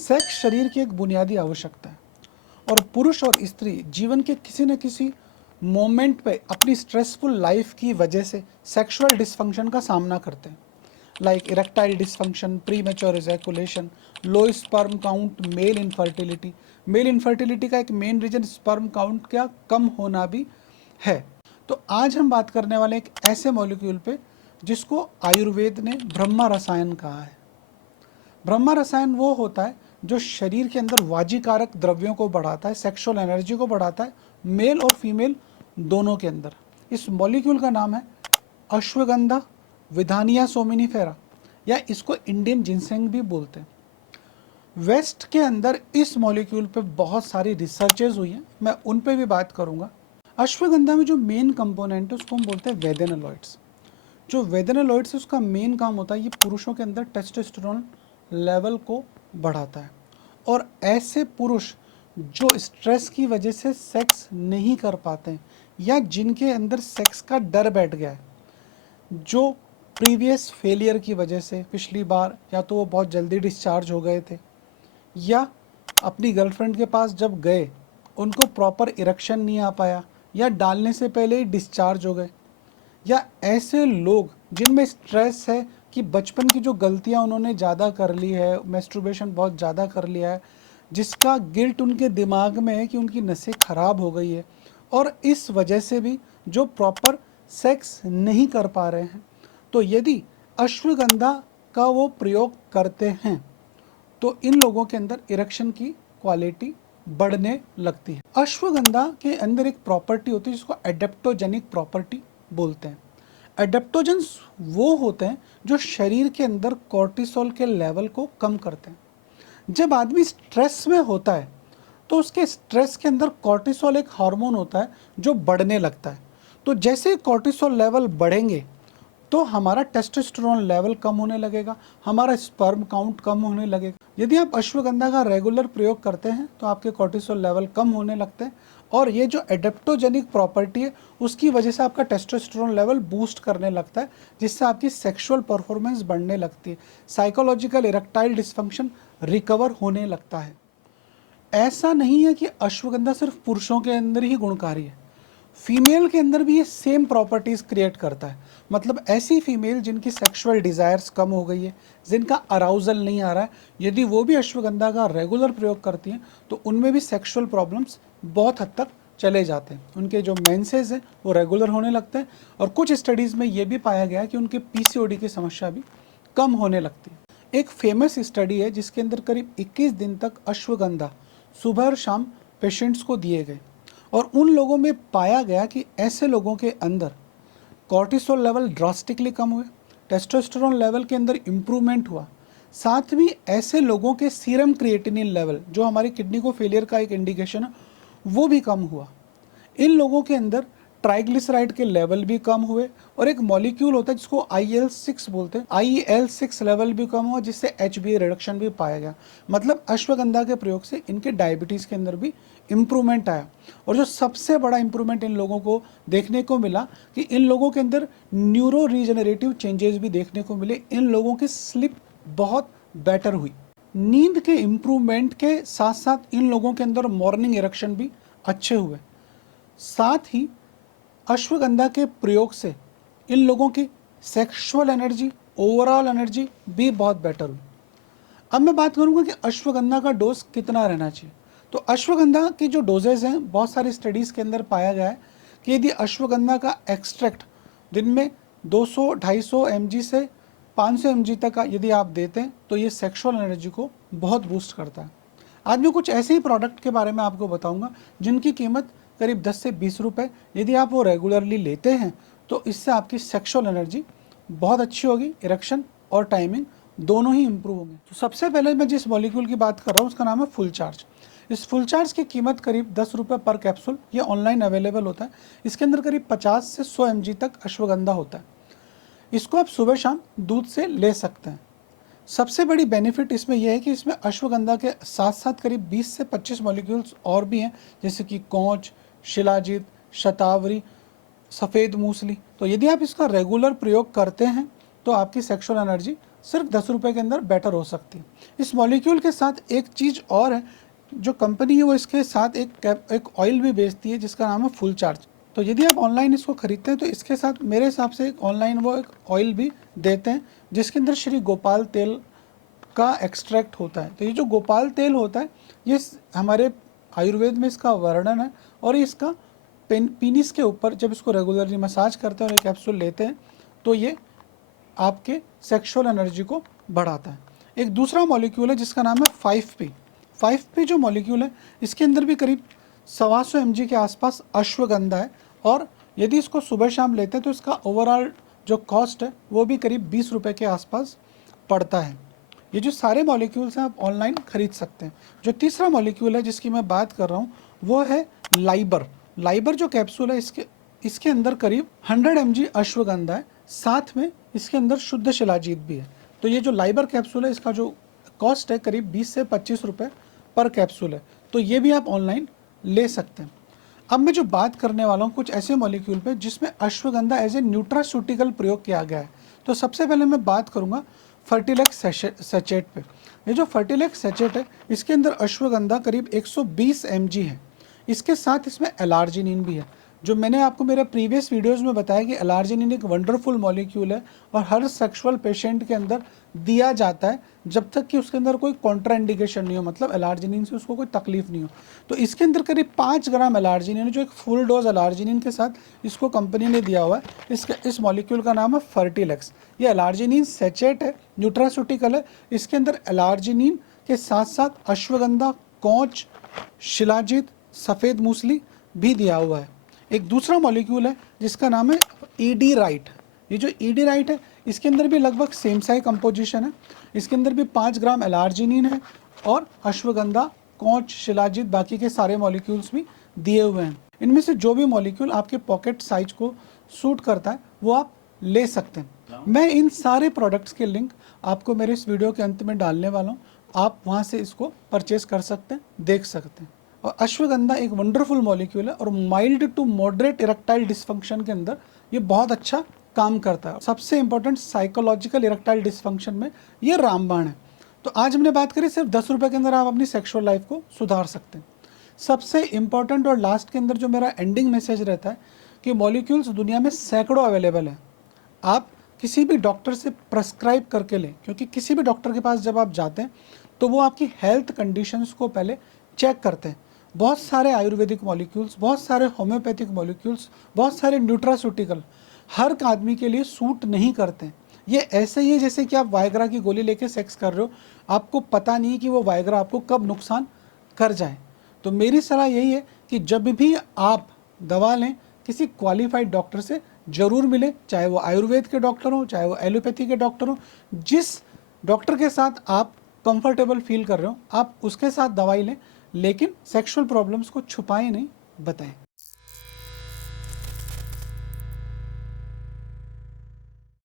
Sex शरीर की एक बुनियादी आवश्यकता है और पुरुष और स्त्री जीवन के किसी न किसी मोमेंट पे अपनी स्ट्रेसफुल लाइफ की वजह से सेक्सुअल डिसफंक्शन का सामना करते हैं, like erectile dysfunction, premature ejaculation, low sperm count, male infertility का एक मेन रीजन स्पर्म काउंट का कम होना भी है। तो आज हम बात करने वाले एक ऐसे मॉलिक्यूल पे जिसको आयुर्वेद ने ब्रह्मा रसायन कहा है। ब्रह्मा रसायन वो होता है जो शरीर के अंदर वाजीकारक द्रव्यों को बढ़ाता है, सेक्सुअल एनर्जी को बढ़ाता है, मेल और फीमेल दोनों के अंदर। इस मॉलिक्यूल का नाम है अश्वगंधा विधानिया सोमिनिफेरा, या इसको इंडियन जिनसेंग भी बोलते हैं। वेस्ट के अंदर इस मॉलिक्यूल पे बहुत सारी रिसर्चेज हुई हैं, मैं उन पे भी बात करूंगा। अश्वगंधा में जो मेन कंपोनेंट है उसको हम बोलते हैं वेदेनोलॉइड्स। जो वेदेनोलॉइड्स है उसका मेन काम होता है ये पुरुषों के अंदर टेस्टोस्टेरोन लेवल को बढ़ाता है। और ऐसे पुरुष जो स्ट्रेस की वजह से सेक्स नहीं कर पाते हैं या जिनके अंदर सेक्स का डर बैठ गया है, जो प्रीवियस फेलियर की वजह से पिछली बार या तो वो बहुत जल्दी डिस्चार्ज हो गए थे या अपनी गर्लफ्रेंड के पास जब गए उनको प्रॉपर इरेक्शन नहीं आ पाया या डालने से पहले ही डिस्चार्ज हो गए, या ऐसे लोग जिनमें स्ट्रेस है कि बचपन की जो गलतियां उन्होंने ज़्यादा कर ली है, मैस्टरबेशन बहुत ज़्यादा कर लिया है, जिसका गिल्ट उनके दिमाग में है कि उनकी नसें खराब हो गई है और इस वजह से भी जो प्रॉपर सेक्स नहीं कर पा रहे हैं। तो यदि अश्वगंधा का वो प्रयोग करते हैं तो इन लोगों के अंदर इरेक्शन की क्वालिटी बढ़ने लगती है। अश्वगंधा के अंदर एक प्रॉपर्टी होती है जिसको एडेप्टोजेनिक प्रॉपर्टी बोलते हैं। एडेप्टोजेंस वो होते हैं जो शरीर के अंदर कॉर्टिसोल के लेवल को कम करते हैं। जब आदमी स्ट्रेस में होता है तो उसके स्ट्रेस के अंदर कॉर्टिसोल एक हार्मोन होता है जो बढ़ने लगता है। तो जैसे कॉर्टिसोल लेवल बढ़ेंगे तो हमारा टेस्टोस्टेरोन लेवल कम होने लगेगा, हमारा स्पर्म काउंट कम होने लगेगा। यदि आप अश्वगंधा का रेगुलर प्रयोग करते हैं तो आपके कॉर्टिसोल लेवल कम होने लगते हैं और ये जो एडेप्टोजेनिक प्रॉपर्टी है उसकी वजह से आपका टेस्टोस्टेरोन लेवल बूस्ट करने लगता है, जिससे आपकी सेक्सुअल परफॉर्मेंस बढ़ने लगती है, साइकोलॉजिकल इरेक्टाइल डिसफंक्शन रिकवर होने लगता है। ऐसा नहीं है कि अश्वगंधा सिर्फ पुरुषों के अंदर ही गुणकारी है, फीमेल के अंदर भी ये सेम प्रॉपर्टीज़ क्रिएट करता है। मतलब ऐसी फीमेल जिनकी सेक्सुअल डिज़ायर्स कम हो गई है, जिनका अराउजल नहीं आ रहा है, यदि वो भी अश्वगंधा का रेगुलर प्रयोग करती हैं तो उनमें भी सेक्सुअल प्रॉब्लम्स बहुत हद तक चले जाते हैं। उनके जो मेंसेस हैं वो रेगुलर होने लगते हैं और कुछ स्टडीज़ में ये भी पाया गया है कि उनके पीसीओडी की समस्या भी कम होने लगती है। एक फेमस स्टडी है जिसके अंदर करीब 21 दिन तक अश्वगंधा सुबह और शाम पेशेंट्स को दिए गए और उन लोगों में पाया गया कि ऐसे लोगों के अंदर कॉर्टिसोल लेवल ड्रास्टिकली कम हुए, टेस्टोस्टेरोन लेवल के अंदर इम्प्रूवमेंट हुआ, साथ में ऐसे लोगों के सीरम क्रिएटिनिन लेवल जो हमारी किडनी को फेलियर का एक इंडिकेशन है वो भी कम हुआ। इन लोगों के अंदर ट्राइग्लिसराइड के लेवल भी कम हुए और एक मॉलिक्यूल होता है जिसको IL-6 बोलते हैं, IL-6 लेवल भी कम हुआ, जिससे HbA रिडक्शन भी पाया गया। मतलब अश्वगंधा के प्रयोग से इनके डायबिटीज़ के अंदर भी इम्प्रूवमेंट आया। और जो सबसे बड़ा इम्प्रूवमेंट इन लोगों को देखने को मिला कि इन लोगों के अंदर न्यूरो रीजनरेटिव चेंजेस भी देखने को मिले, इन लोगों की स्लिप बहुत बेटर हुई। नींद के इम्प्रूवमेंट के साथ साथ इन लोगों के अंदर मॉर्निंग इरेक्शन भी अच्छे हुए। साथ ही अश्वगंधा के प्रयोग से इन लोगों की सेक्सुअल एनर्जी, ओवरऑल एनर्जी भी बहुत बेटर हुई। अब मैं बात करूंगा कि अश्वगंधा का डोज कितना रहना चाहिए। तो अश्वगंधा की जो डोजेज हैं बहुत सारी स्टडीज़ के अंदर पाया गया है कि यदि अश्वगंधा का एक्सट्रैक्ट दिन में 200-250 mg से 500 mg तक का यदि आप देते हैं तो ये सेक्सुअल एनर्जी को बहुत बूस्ट करता है। आज मैं कुछ ऐसे ही प्रोडक्ट के बारे में आपको बताऊंगा जिनकी कीमत करीब 10 से 20 रुपये, यदि आप वो रेगुलरली लेते हैं तो इससे आपकी सेक्सुअल एनर्जी बहुत अच्छी होगी, इरेक्शन और टाइमिंग दोनों ही इंप्रूव होंगे। तो सबसे पहले मैं जिस मॉलिक्यूल की बात कर रहा हूँ उसका नाम है फुल चार्ज। इस फुल चार्ज की कीमत करीब 10 रुपये पर कैप्सूल, ये ऑनलाइन अवेलेबल होता है। इसके अंदर करीब 50 से 100 mg तक अश्वगंधा होता है। इसको आप सुबह शाम दूध से ले सकते हैं। सबसे बड़ी बेनिफिट इसमें यह है कि इसमें अश्वगंधा के साथ साथ करीब 20 से 25 मॉलिक्यूल्स और भी हैं, जैसे कि कौच, शिलाजीत, शतावरी, सफ़ेद मूसली। तो यदि आप इसका रेगुलर प्रयोग करते हैं तो आपकी सेक्सुअल एनर्जी सिर्फ 10 रुपये के अंदर बेटर हो सकती है। इस मॉलिक्यूल के साथ एक चीज़ और है, जो कंपनी है वो इसके साथ एक ऑयल भी बेचती है जिसका नाम है फुल चार्ज। तो यदि आप ऑनलाइन इसको खरीदते हैं तो इसके साथ मेरे हिसाब से एक ऑनलाइन वो एक ऑयल भी देते हैं जिसके अंदर श्री गोपाल तेल का एक्सट्रैक्ट होता है। तो ये जो गोपाल तेल होता है ये हमारे आयुर्वेद में इसका वर्णन है, और इसका पीनिस के ऊपर जब इसको रेगुलरली मसाज करते हैं और एक कैप्सूल लेते हैं तो ये आपके सेक्सुअल एनर्जी को बढ़ाता है। एक दूसरा मॉलिक्यूल है जिसका नाम है 5P। 5P जो मॉलिक्यूल है इसके अंदर भी करीब 125 mg के आसपास अश्वगंधा है, और यदि इसको सुबह शाम लेते हैं तो इसका ओवरऑल जो कॉस्ट है वो भी करीब 20 रुपये के आसपास पड़ता है। ये जो सारे मॉलिक्यूल्स हैं आप ऑनलाइन खरीद सकते हैं। जो तीसरा मॉलिक्यूल है जिसकी मैं बात कर रहा हूँ वो है लाइबर। लाइबर जो कैप्सूल है इसके अंदर करीब 100 mg अश्वगंधा है, साथ में इसके अंदर शुद्ध शिलाजीत भी है। तो ये जो लाइबर कैप्सूल है इसका जो कॉस्ट है करीब 20 से 25 रुपये पर कैप्सूल है। तो ये भी आप ऑनलाइन ले सकते हैं। अब मैं जो बात करने वाला हूँ कुछ ऐसे मॉलिक्यूल पे जिसमें अश्वगंधा एज ए न्यूट्रास्यूटिकल प्रयोग किया गया है। तो सबसे पहले मैं बात करूँगा फर्टिलेक्स सैचेट पे। ये जो फर्टिलेक्स सैचेट है इसके अंदर अश्वगंधा करीब 120 mg है। इसके साथ इसमें एलार्जिनिन भी है। जो मैंने आपको मेरे प्रीवियस वीडियोस में बताया कि एलार्जिनिन एक वंडरफुल मॉलिक्यूल है और हर सेक्सुअल पेशेंट के अंदर दिया जाता है जब तक कि उसके अंदर कोई कॉन्ट्राइंडिकेशन नहीं हो, मतलब एलार्जिनिन से उसको कोई तकलीफ नहीं हो। तो इसके अंदर करीब 5 ग्राम एलार्जिनिन है, जो एक फुल डोज एलार्जिनिन के साथ इसको कंपनी ने दिया हुआ है। इस मॉलिक्यूल का नाम है फर्टिलेक्स। ये एलार्जिनिन सैचेट है, न्यूट्रास्यूटिकल है। इसके अंदर एलार्जिनिन के साथ साथ अश्वगंधा, कौच, शिलाजीत, सफ़ेद मूसली भी दिया हुआ है। एक दूसरा मॉलिक्यूल है जिसका नाम है ईडी राइट। ये जो ईडी राइट है इसके अंदर भी लगभग सेम साई कंपोजिशन है। इसके अंदर भी 5 ग्राम एलार्जिनिन है और अश्वगंधा, कौच, शिलाजीत, बाकी के सारे मॉलिक्यूल्स भी दिए हुए हैं। इनमें से जो भी मॉलिक्यूल आपके पॉकेट साइज को सूट करता है वो आप ले सकते हैं। मैं इन सारे प्रोडक्ट्स के लिंक आपको मेरे इस वीडियो के अंत में डालने वाला हूँ, आप वहाँ से इसको परचेज कर सकते हैं, देख सकते हैं। और अश्वगंधा एक वंडरफुल मॉलिक्यूल है और mild to moderate erectile dysfunction के अंदर ये बहुत अच्छा काम करता है। सबसे इंपॉर्टेंट साइकोलॉजिकल इरेक्टाइल डिसफंक्शन में ये रामबाण है। तो आज हमने बात करी सिर्फ 10 रुपये के अंदर आप अपनी सेक्सुअल लाइफ को सुधार सकते हैं। सबसे इंपॉर्टेंट और लास्ट के अंदर जो मेरा एंडिंग मैसेज रहता है कि मॉलिक्यूल्स दुनिया में सैकड़ों अवेलेबल है। आप किसी भी डॉक्टर से प्रेस्क्राइब करके लें, क्योंकि किसी भी डॉक्टर के पास जब आप जाते हैं तो वो आपकी हेल्थ कंडीशंस को पहले चेक करते हैं। बहुत सारे आयुर्वेदिक मॉलिक्यूल्स, बहुत सारे होम्योपैथिक मॉलिक्यूल्स, बहुत सारे न्यूट्रास्यूटिकल हर आदमी के लिए सूट नहीं करते। ये ऐसे ही है जैसे कि आप वायग्रा की गोली लेके सेक्स कर रहे हो, आपको पता नहीं कि वो वायग्रा आपको कब नुकसान कर जाए। तो मेरी सलाह यही है कि जब भी आप दवा लें किसी क्वालिफाइड डॉक्टर से ज़रूर मिले, चाहे वो आयुर्वेद के डॉक्टर हो, चाहे वो एलोपैथी के डॉक्टर हो। जिस डॉक्टर के साथ आप कंफर्टेबल फील कर रहे हो आप उसके साथ दवाई लें, लेकिन सेक्सुअल प्रॉब्लम्स को छुपाएं नहीं, बताएं।